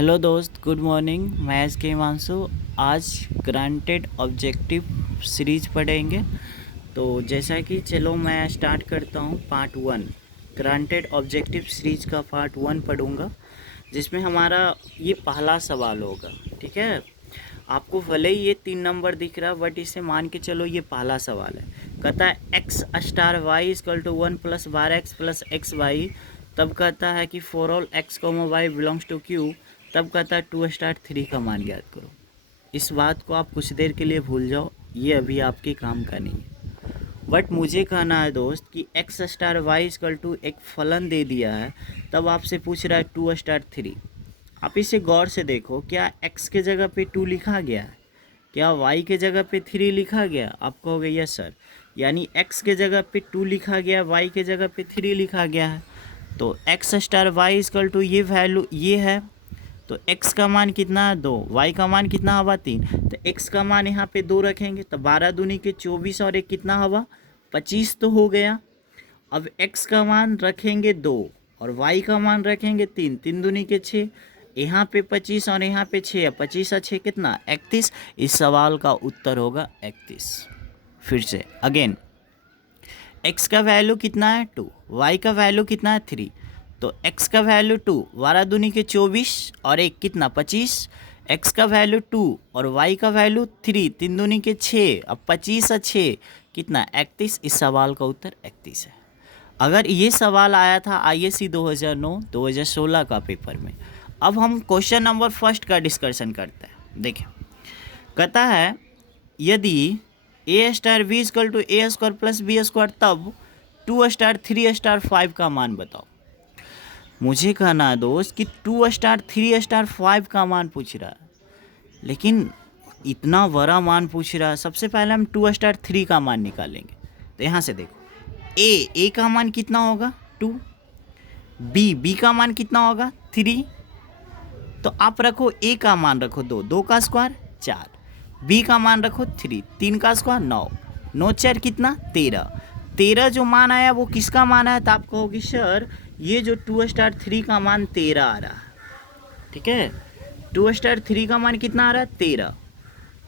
Hello दोस्त, good morning. मैं S के हिमांशु। आज ग्रांटेड ऑब्जेक्टिव सीरीज पढ़ेंगे। तो जैसा कि चलो मैं स्टार्ट करता हूँ। पार्ट 1 ग्रांटेड ऑब्जेक्टिव सीरीज का पार्ट 1 पढ़ूँगा, जिसमें हमारा ये पहला सवाल होगा। ठीक है, आपको भले ही ये 3 नंबर दिख रहा, बट इसे मान के चलो ये पहला सवाल है। कहता है x star y equal to 1 plus 12x plus x y. तब कहता है कि for all x comma y belongs to Q. तब कहता है 2 स्टार 3 का मान ज्ञात करो। इस बात को आप कुछ देर के लिए भूल जाओ, ये अभी आपके काम का नहीं है। बट मुझे कहना है दोस्त कि x star y equal to एक फलन दे दिया है, तब आपसे पूछ रहा है 2 स्टार 3। आप इसे गौर से देखो, क्या x के जगह पे 2 लिखा गया है, क्या y के जगह पे 3 लिखा गया? आप कहोगे यस सर, यानी x के जगह पे 2 लिखा गया, y के जगह पे 3 लिखा गया है। तो x star y equal to ये वैल्यू ये है, तो x का मान कितना है 2, y का मान कितना हवा 3। तो x का मान यहाँ पे 2 रखेंगे, तो 12 दूनी के 24 और एक कितना हवा 25 तो हो गया। अब x का मान रखेंगे 2 और y का मान रखेंगे 3, 3 दूनी के 6, यहाँ पे 25 और यहाँ पे 6, 25 और 6 कितना 31। इस सवाल का उत्तर होगा 31। फिर से अगेन, x का वैल्यू कितना है 2, y का वैल्यू कितना है 3। तो x का वैल्यू 2, 12 दूनी के 24 और एक कितना 25। x का वैल्यू 2 और y का वैल्यू 3, 3 दूनी के 6, अब 25 और 6 कितना 31। इस सवाल का उत्तर 31 है। अगर ये सवाल आया था आईएससी 2009-2016 का पेपर में। अब हम क्वेश्चन नंबर फर्स्ट का डिस्कशन करते हैं। देखिए, कहता है यदि A star V equal to A square plus B square, तब 2 स्टार 3 स्टार 5 का मान बताओ। मुझे कहना है दोस्त कि 2 स्टार 3 स्टार 5 का मान पूछ रहा है, लेकिन इतना बड़ा मान पूछ रहा है। सबसे पहले हम 2 स्टार 3 का मान निकालेंगे। तो यहाँ से देखो, ए का मान कितना होगा 2, बी का मान कितना होगा 3। तो आप रखो ए का मान रखो 2, 2 का स्क्वायर 4, बी का मान रखो 3, 3 का स्क्वायर 9, 9 4 कितना 13। 13 जो मान आया वो किसका मान आया? तो आप कहोगे सर ये जो 2 स्टार 3 का मान 13 आ रहा है। ठीक है, 2 स्टार 3 का मान कितना आ रहा है 13।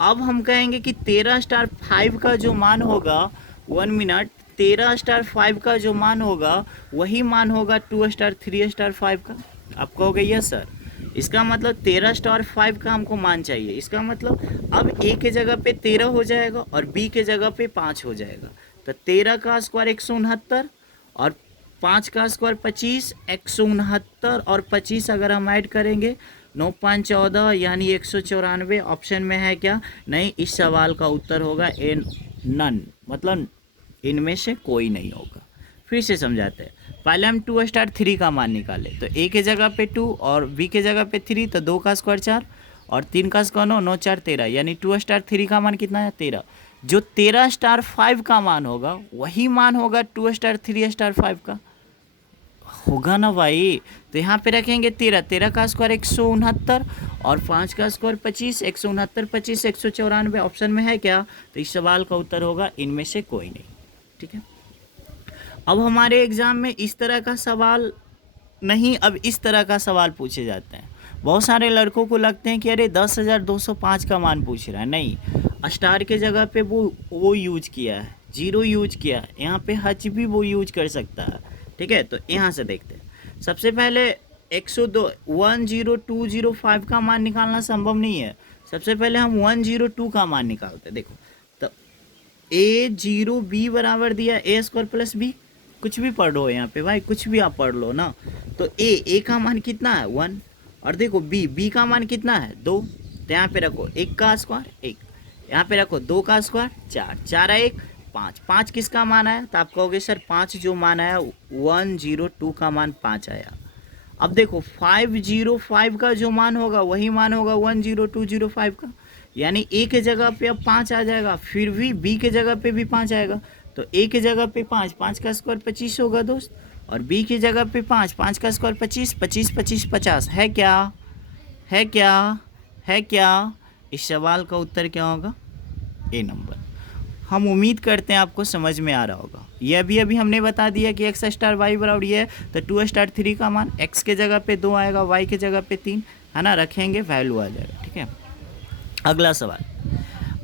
अब हम कहेंगे कि 13 स्टार 5 का जो मान होगा, 1 मिनट, 13 स्टार 5 का जो मान होगा वही मान होगा 2 स्टार 3 स्टार 5 का। आप कहोगे यस सर, इसका मतलब 13 स्टार 5 का हमको मान चाहिए। इसका मतलब अब ए के जगह पे 13 हो जाएगा और बी के जगह पे 5 हो जाएगा। तो 13 का स्क्वायर 169 और 5 का स्क्वायर 25, 169 और 25 अगर हम ऐड करेंगे 9 5 14 यानी 194। ऑप्शन में है क्या? नहीं, इस सवाल का उत्तर होगा ए नन, मतलब इनमें से कोई नहीं होगा। फिर से समझाते हैं। पहले हम 2 स्टार 3 का मान निकाले, तो ए के जगह पे 2 और बी के जगह पे 3, तो 2 का स्क्वायर 4 और 3 का स्क्वायर 9, 9 4 13, यानी 2 स्टार 3 का मान कितना है 13। जो 13 स्टार 5 का मान होगा वही मान होगा 2 स्टार 3 स्टार 5 का, होगा ना भाई। तो यहाँ पे रखेंगे 13, 13 का स्क्वायर 169 और 5 का स्क्वायर 25, 169 25 194। ऑप्शन में है क्या? तो इस सवाल का उत्तर होगा इनमें से कोई नहीं। ठीक है, अब हमारे एग्ज़ाम में इस तरह का सवाल नहीं, अब इस तरह का सवाल पूछे जाते हैं। बहुत सारे लड़कों को लगते हैं कि अरे 10,205 का मान पूछ रहा है। नहीं, स्टार के जगह पे वो यूज किया है, 0 यूज किया है, यहाँ पे हच भी वो यूज कर सकता है। ठीक है, तो यहाँ से देखते हैं। सबसे पहले 102 10205 का मान निकालना संभव नहीं है। सबसे पहले हम 102 का मान निकालते हैं। देखो, तो A0B बराबर दिया ए स्क्वायर प्लस बी, कुछ भी पढ़ लो यहाँ पे भाई, कुछ भी आप पढ़ लो ना। तो ए का मान कितना है 1, और देखो बी का मान कितना है 2। तो यहाँ पे रखो 1 का स्क्वायर 1, यहाँ पे रखो 2 का स्क्वायर 4, 4 1 5, 5 किसका मान आया? तो आप कहोगे सर 5 जो मान आया 102 का मान 5 आया। अब देखो 505 का जो मान होगा वही मान होगा 10205 का, यानी ए के जगह पे अब 5 आ जाएगा, फिर भी बी के जगह पे भी 5 आएगा। तो ए के जगह पे 5, 5 का स्क्वायर 25 होगा दोस्त, और बी की जगह पे 5, 5 का स्क्वायर 25, 25 25 50। है क्या? है क्या? है क्या? इस सवाल का उत्तर क्या होगा? ए नंबर। हम उम्मीद करते हैं आपको समझ में आ रहा होगा। ये अभी हमने बता दिया कि एक्स स्टार वाई बराबर ये है, तो 2 स्टार 3 का मान एक्स के जगह पे 2 आएगा, वाई के जगह पे 3, है ना, रखेंगे वैल्यू आ जाएगा। ठीक है, अगला सवाल।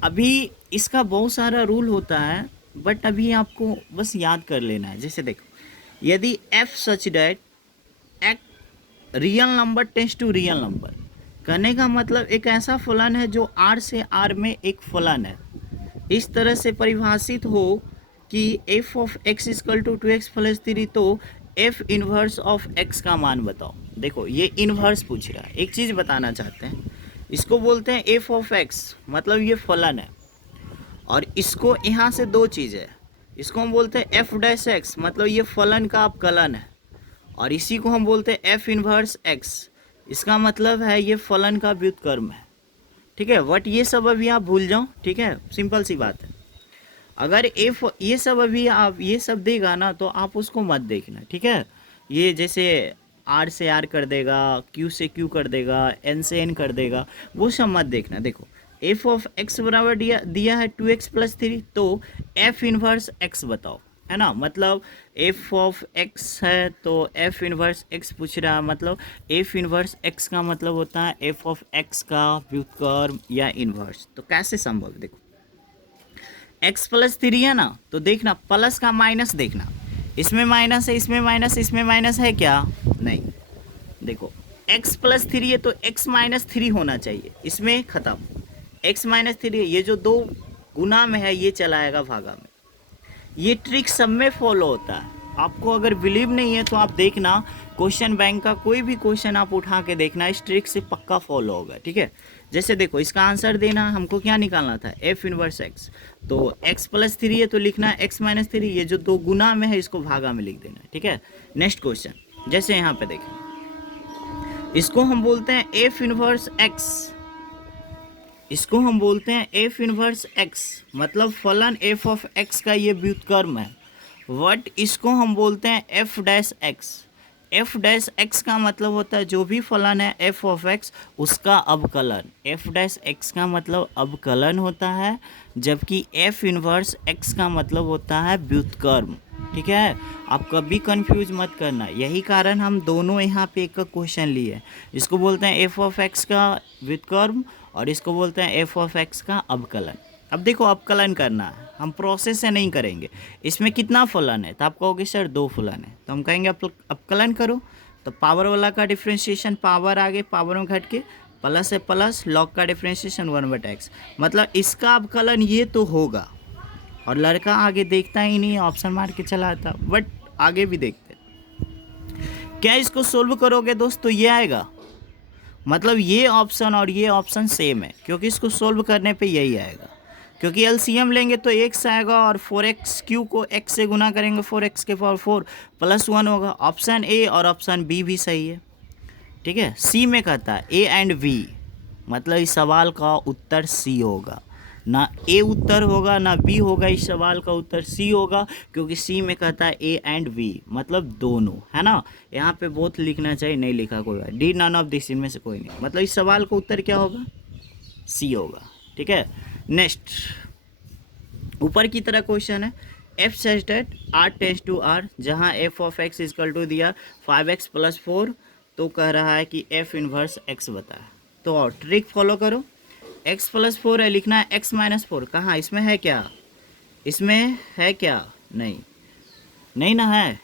अभी इसका बहुत सारा रूल होता है, बट अभी आपको बस याद कर लेना है। जैसे देखो, यदि एफ सच डैट एक real number tends to real number, कहने का मतलब एक ऐसा फलन है जो आर से आर में एक फलन है, इस तरह से परिभाषित हो कि f of x equal to 2x plus 3, तो एफ इन्वर्स ऑफ एक्स का मान बताओ। देखो ये इन्वर्स पूछ रहा है, एक चीज़ बताना चाहते हैं, इसको बोलते हैं एफ ऑफ एक्स, मतलब ये फलन है, और इसको यहाँ से दो चीज़ है, इसको हम बोलते हैं एफ डैश एक्स, मतलब ये फलन का अपकलन है, और इसी को हम बोलते हैं एफ इन्वर्स एक्स, इसका मतलब है ये फलन का व्युत्क्रम है। ठीक है, बट ये सब अभी आप भूल जाओ। ठीक है, सिंपल सी बात है। अगर एफ ये सब अभी आप ये सब देगा ना, तो आप उसको मत देखना। ठीक है, ये जैसे आर से आर कर देगा, क्यू से क्यू कर देगा, एन से एन कर देगा, वो सब मत देखना। देखो एफ ऑफ एक्स बराबर दिया है 2x प्लस 3, तो एफ इन्वर्स एक्स बताओ, है ना, मतलब एफ ऑफ एक्स है तो एफ इन्वर्स एक्स पूछ रहा है, मतलब एफ इन्वर्स एक्स का मतलब होता है एफ ऑफ एक्स का व्युत्क्रम या इन्वर्स। तो कैसे संभव, देखो एक्स प्लस 3 है ना, तो देखना प्लस का माइनस देखना, इसमें माइनस है, इसमें माइनस, इसमें माइनस है क्या, नहीं। देखो एक्स प्लस 3 है तो एक्स माइनस 3 होना चाहिए, इसमें ख़त्म, एक्स माइनस 3 है, ये जो दो गुना में है ये चलाएगा भागा में। ये ट्रिक सब में फॉलो होता है। आपको अगर बिलीव नहीं है तो आप देखना, क्वेश्चन बैंक का कोई भी क्वेश्चन आप उठा के देखना, इस ट्रिक से पक्का फॉलो होगा। ठीक है, जैसे देखो इसका आंसर देना, हमको क्या निकालना था, एफ इनवर्स एक्स, तो एक्स प्लस 3 है तो लिखना है एक्स माइनस 3, ये जो दो गुना में है इसको भागा में लिख देना। ठीक है, नेक्स्ट क्वेश्चन, जैसे यहाँ पे देखें, इसको हम बोलते हैं एफ इनवर्स एक्स, इसको हम बोलते हैं एफ इनवर्स एक्स, मतलब फलन एफ ऑफ एक्स का ये व्युत्क्रम है। वट इसको हम बोलते हैं F dash x, F dash x का मतलब होता है जो भी फलन है एफ ऑफ एक्स उसका अवकलन, एफ डैश एक्स का मतलब अवकलन होता है, जबकि एफ इनवर्स एक्स का मतलब होता है व्युत्क्रम। ठीक है, आप कभी कंफ्यूज मत करना, यही कारण हम दोनों यहाँ पे एक क्वेश्चन लिए, इसको बोलते हैं एफ ऑफ एक्स का व्युत्क्रम और इसको बोलते हैं एफ ऑफ एक्स का अवकलन। अब देखो अवकलन करना है, हम प्रोसेस से नहीं करेंगे। इसमें कितना फलन है, तो आप कहोगे सर 2 फलन है, तो हम कहेंगे अवकलन करो, तो पावर वाला का डिफ्रेंशिएशन पावर आगे पावर में घट के प्लस है प्लस, लॉग का डिफ्रेंशिएशन 1/x, मतलब इसका अवकलन ये तो होगा। और लड़का आगे देखता ही नहीं, ऑप्शन मार के चला आता, बट आगे भी देखते। क्या इसको सोल्व करोगे दोस्त तो ये आएगा, मतलब ये ऑप्शन और ये ऑप्शन सेम है, क्योंकि इसको सोल्व करने पे यही आएगा, क्योंकि एलसीएम लेंगे तो x आएगा और 4x³ को x से गुना करेंगे 4x के पावर 4 + 1 होगा। ऑप्शन ए और ऑप्शन बी भी सही है। ठीक है, सी में कहता है ए एंड बी, मतलब इस सवाल का उत्तर सी होगा, ना ए उत्तर होगा ना बी होगा, इस सवाल का उत्तर सी होगा, क्योंकि सी में कहता है ए एंड बी, मतलब दोनों, है ना। यहाँ पे बोथ लिखना चाहिए, नहीं लिखा कोई बात, डी नन ऑफ दिस, इनमें से कोई नहीं, मतलब इस सवाल का उत्तर क्या होगा, सी होगा। ठीक है, नेक्स्ट ऊपर की तरह क्वेश्चन है, F such that R tends to R, जहाँ F of x equal to दिया 5x + 4, तो कह रहा है कि एफ इनवर्स एक्स बताए। तो और ट्रिक फॉलो करो, x + 4 है, लिखना है x - 4, कहाँ, इसमें है क्या, इसमें है क्या, नहीं नहीं ना है,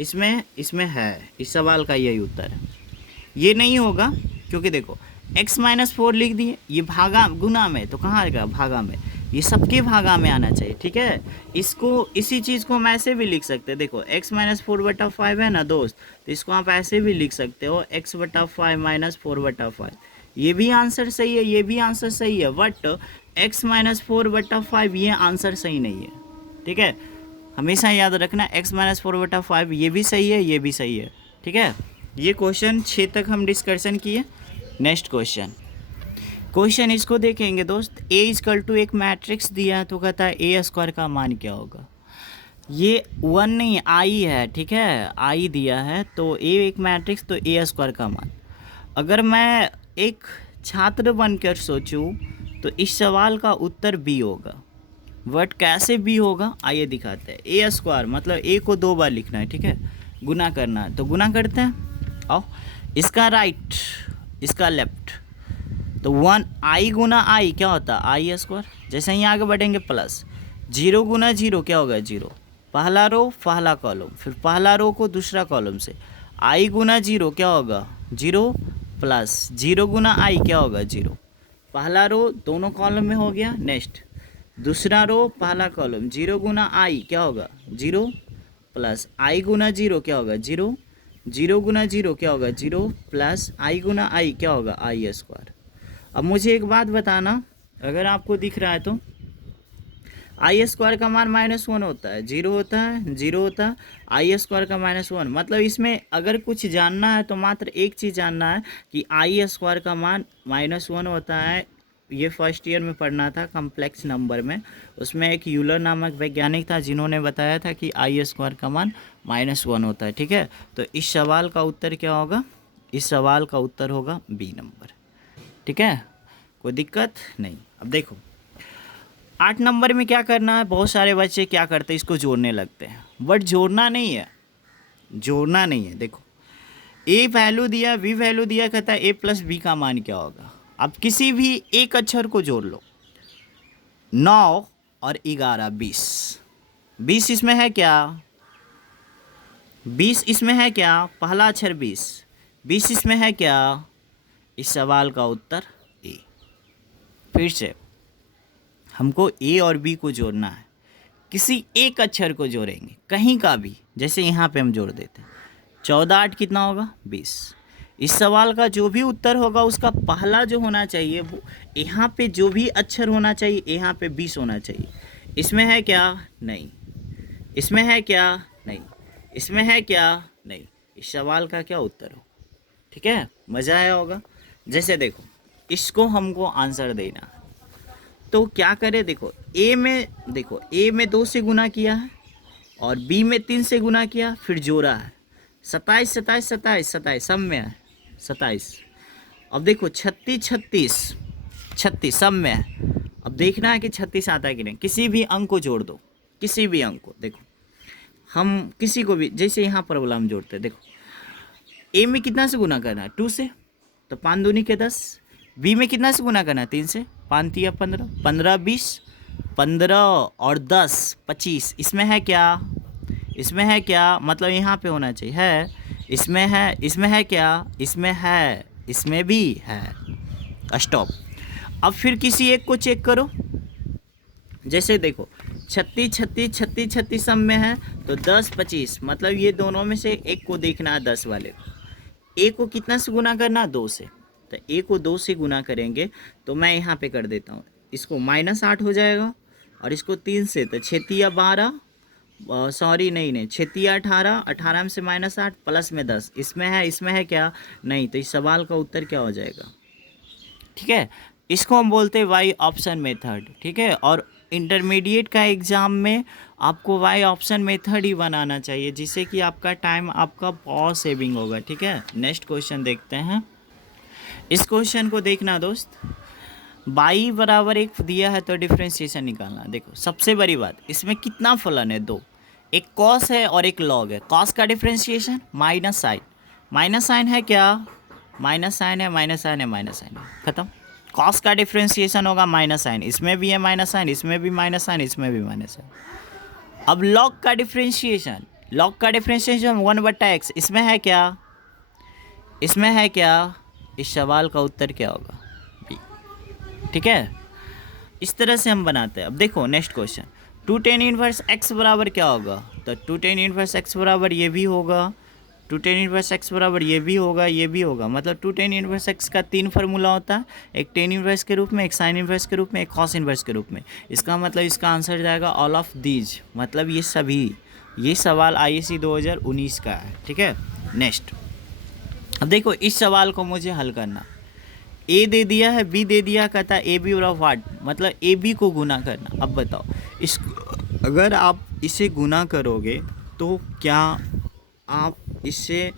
इसमें है, इस सवाल का यही उत्तर है। ये नहीं होगा, क्योंकि देखो x - 4 लिख दिए, ये भागा गुना में, तो कहाँ आएगा, भागा में, ये सबके भागा में आना चाहिए। ठीक है, इसको इसी चीज़ को हम ऐसे भी लिख सकते हैं, देखो x - 4/5 है ना दोस्त, तो इसको आप ऐसे भी लिख सकते हो x/5 - 4/5, ये भी आंसर सही है, ये भी आंसर सही है, बट x - 4/5 ये आंसर सही नहीं है। ठीक है, हमेशा याद रखना x - 4/5 ये भी सही है, ये भी सही है। ठीक है, ये क्वेश्चन 6 तक हम डिस्कशन किए। नेक्स्ट क्वेश्चन इसको देखेंगे दोस्त, a = एक मैट्रिक्स दिया है, तो कहता है a² का मान क्या होगा। ये 1 नहीं i है, ठीक है, i दिया है, तो a एक मैट्रिक्स, तो a² का मान। अगर मैं एक छात्र बनकर सोचूं तो इस सवाल का उत्तर बी होगा, बट कैसे बी होगा आइए दिखाते हैं। ए स्क्वायर मतलब ए को 2 बार लिखना है, ठीक है, गुना करना है, तो गुना करते हैं। आओ, इसका राइट, इसका लेफ्ट, तो 1 आई गुना आई क्या होता है आई स्क्वायर। जैसे ही आगे बढ़ेंगे प्लस 0 गुना 0 क्या होगा 0, पहला रो पहला कॉलम, फिर पहला रो को दूसरा कॉलम से, आई गुना 0 क्या होगा 0 प्लस 0 गुना आई क्या होगा 0, पहला रो दोनों कॉलम में हो गया। नेक्स्ट दूसरा रो पहला कॉलम 0 गुना आई क्या होगा 0 प्लस आई गुना 0 क्या होगा 0, 0 गुना 0 क्या होगा 0 प्लस आई गुना आई क्या होगा आई स्क्वायर। अब मुझे एक बात बताना, अगर आपको दिख रहा है तो आई स्क्वायर का मान -1 होता है, 0 होता है, 0 होता है, आई स्क्वायर का -1, मतलब इसमें अगर कुछ जानना है तो मात्र एक चीज़ जानना है कि आई स्क्वायर का मान -1 होता है। ये फर्स्ट ईयर में पढ़ना था कॉम्प्लेक्स नंबर में, उसमें एक यूलर नामक वैज्ञानिक था जिन्होंने बताया था कि आई स्क्वायर का मान -1 होता है, ठीक है। तो इस सवाल का उत्तर क्या होगा, इस सवाल का उत्तर होगा बी नंबर, ठीक है, कोई दिक्कत नहीं। अब देखो 8 नंबर में क्या करना है, बहुत सारे बच्चे क्या करते हैं इसको जोड़ने लगते हैं, बट जोड़ना नहीं है, जोड़ना नहीं है। देखो ए वैल्यू दिया, बी वैल्यू दिया, कहता है ए प्लस बी का मान क्या होगा। अब किसी भी एक अक्षर को जोड़ लो, 9 और 11 20, 20 इसमें है क्या, 20 इसमें है क्या, पहला अक्षर 20, 20 इसमें है क्या, इस सवाल का उत्तर ए। फिर से हमको ए और बी को जोड़ना है, किसी एक अक्षर को जोड़ेंगे कहीं का भी, जैसे यहाँ पे हम जोड़ देते हैं 14 8 कितना होगा 20। इस सवाल का जो भी उत्तर होगा उसका पहला जो होना चाहिए वो यहाँ पे जो भी अक्षर होना चाहिए यहाँ पे 20 होना चाहिए। इसमें है क्या, नहीं, इसमें है क्या, नहीं, इसमें है क्या, नहीं, इस सवाल का क्या उत्तर हो, ठीक है, मज़ा आया होगा। जैसे देखो इसको हमको आंसर देना है तो क्या करें, देखो ए में 2 से गुना किया है और बी में 3 से गुना किया, फिर जोड़ा है 27 27 27 27 सब में है 27। अब देखो 36 36 36 सब में है। अब देखना है कि 36 आता है कि नहीं, किसी भी अंक को जोड़ दो, किसी भी अंक को। देखो हम किसी को भी, जैसे यहाँ प्रॉब्लम जोड़ते हैं, देखो ए में कितना से गुना करना है 2 से, तो 5 दूनी के 10, बी में कितना से गुना करना है 3 से, 5 तिया 15, 15 20, 15 और 10 25, इसमें है क्या, इसमें है क्या, मतलब यहाँ पे होना चाहिए है, इसमें है क्या, इसमें है, इसमें भी है, स्टॉप। अब फिर किसी एक को चेक करो, जैसे देखो 36 36 36 36 सब में है, तो 10 25, मतलब ये दोनों में से एक को देखना है 10 वाले को। ए को कितना से गुना करना, 2 से, तो ए को 2 से गुना करेंगे तो मैं यहाँ पे कर देता हूँ, इसको -8 हो जाएगा और इसको 3 से, तो 6 तिया 12, सॉरी नहीं 6 तिया 18, 18 में से -8 प्लस में 10, इसमें है क्या, नहीं, तो इस सवाल का उत्तर क्या हो जाएगा, ठीक है। इसको हम बोलते हैं वाई ऑप्शन मेथड, ठीक है। और इंटरमीडिएट का एग्ज़ाम में आपको वाई ऑप्शन मेथड ही बनाना चाहिए, जिससे कि आपका टाइम आपका बहुत सेविंग होगा, ठीक है। नेक्स्ट क्वेश्चन देखते हैं। इस क्वेश्चन को देखना दोस्त, बाई बराबर 1 दिया है तो डिफ्रेंशिएशन निकालना। देखो सबसे बड़ी बात, इसमें कितना फलन है, 2, एक कॉस है और एक लॉग है। कॉस का डिफ्रेंशिएशन माइनस साइन है क्या, माइनस साइन है, खत्म। कॉस का डिफ्रेंशिएशन होगा माइनस साइन, इसमें भी है माइनस साइन, इसमें भी माइनस साइन, इसमें भी माइनस साइन। अब लॉग का डिफ्रेंशिएशन 1/x, इसमें है क्या, इस सवाल का उत्तर क्या होगा, बी, ठीक है। इस तरह से हम बनाते हैं। अब देखो next question, 2 tan inverse x बराबर क्या होगा, तो 2 tan इनवर्स x बराबर ये भी होगा, 2 tan इनवर्स x बराबर ये भी होगा, मतलब 2 tan इनवर्स x का 3 फार्मूला होता है, एक tan इनवर्स के रूप में, एक साइन इनवर्स के रूप में, एक कॉस इनवर्स के रूप में। इसका मतलब इसका आंसर जाएगा ऑल ऑफ दीज, मतलब ये सभी। ये सवाल IAC 2019 का है, ठीक है। नेक्स्ट, अब देखो इस सवाल को मुझे हल करना, ए दे दिया है, बी दे दिया, कहता है ए बी और वाट, मतलब ए बी को गुना करना। अब बताओ इस, अगर आप इसे गुना करोगे तो क्या आप इससे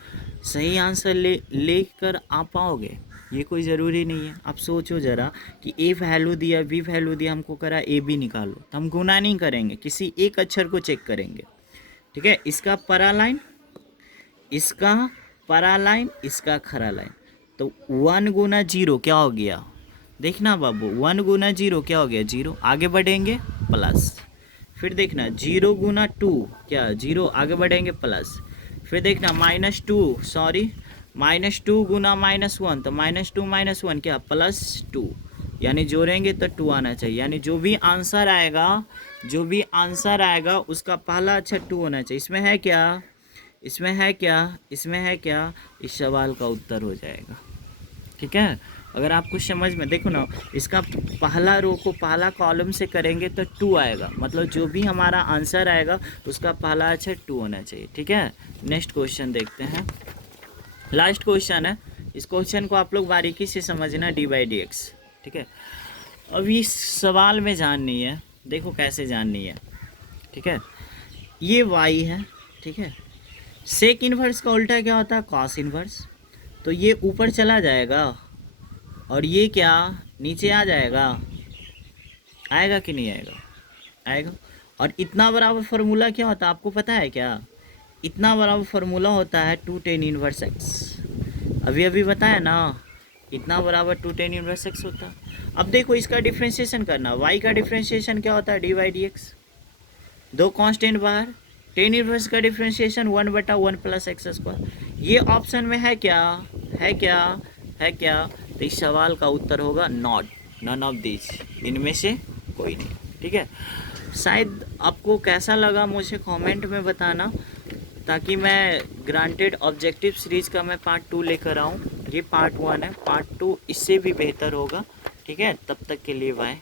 सही आंसर लेकर आ पाओगे, ये कोई ज़रूरी नहीं है। आप सोचो ज़रा कि ए वैल्यू दिया, बी वैल्यू दिया, हमको करा ए बी निकालो, तो हम गुना नहीं करेंगे, किसी एक अक्षर को चेक करेंगे। ठीक है, इसका परा लाइन, इसका परा लाइन, इसका खरा लाइन। तो 1 गुना 0 क्या हो गया, देखना बाबू, 1 गुना 0 क्या हो गया, 0। आगे बढ़ेंगे प्लस, फिर देखना 0 गुना 2 क्या, 0, आगे बढ़ेंगे प्लस, फिर देखना -2, सॉरी -2 गुना -1, तो -2 -1 क्या, +2, यानी जोड़ेंगे तो 2 आना चाहिए। यानी जो भी आंसर आएगा, जो भी आंसर आएगा उसका पहला अक्षर 2 होना चाहिए। इसमें है क्या, इसमें है क्या, इसमें है क्या, इस सवाल का उत्तर हो जाएगा। ठीक है, अगर आपको समझ में, देखो ना, इसका पहला रो को पहला कॉलम से करेंगे तो 2 आएगा, मतलब जो भी हमारा आंसर आएगा उसका पहला अक्षर 2 होना चाहिए। ठीक है, नेक्स्ट क्वेश्चन देखते हैं, लास्ट क्वेश्चन है। इस क्वेश्चन को आप लोग बारीकी से समझना, d/dx। ठीक है, अब इस सवाल में जाननी है, देखो कैसे जाननी है। ठीक है, ये y है। ठीक है, सेक इन्वर्स का उल्टा क्या होता है, कॉस इन्वर्स। तो ये ऊपर चला जाएगा और ये क्या नीचे आ जाएगा, आएगा कि नहीं आएगा, आएगा। और इतना बराबर फार्मूला क्या होता है आपको पता है क्या, इतना बराबर फार्मूला होता है 2 tan इनवर्स x। अभी अभी बताया ना, इतना बराबर 2 tan इनवर्स x होता है। अब देखो इसका डिफ्रेंशिएशन करना, y का डिफ्रेंशिएशन क्या होता है, d/dx, दो कांस्टेंट बाहर, tan इनवर्स का डिफ्रेंशिएशन 1/1 + x²। ये ऑप्शन में है क्या, है क्या, है क्या, तो इस सवाल का उत्तर होगा नॉट, नन ऑफ दिस, इनमें से कोई नहीं। ठीक है, शायद आपको कैसा लगा मुझे कमेंट में बताना, ताकि मैं ग्रांटेड ऑब्जेक्टिव सीरीज़ का मैं पार्ट 2 लेकर आऊँ। ये पार्ट 1 है, पार्ट 2 इससे भी बेहतर होगा। ठीक है, तब तक के लिए बाय।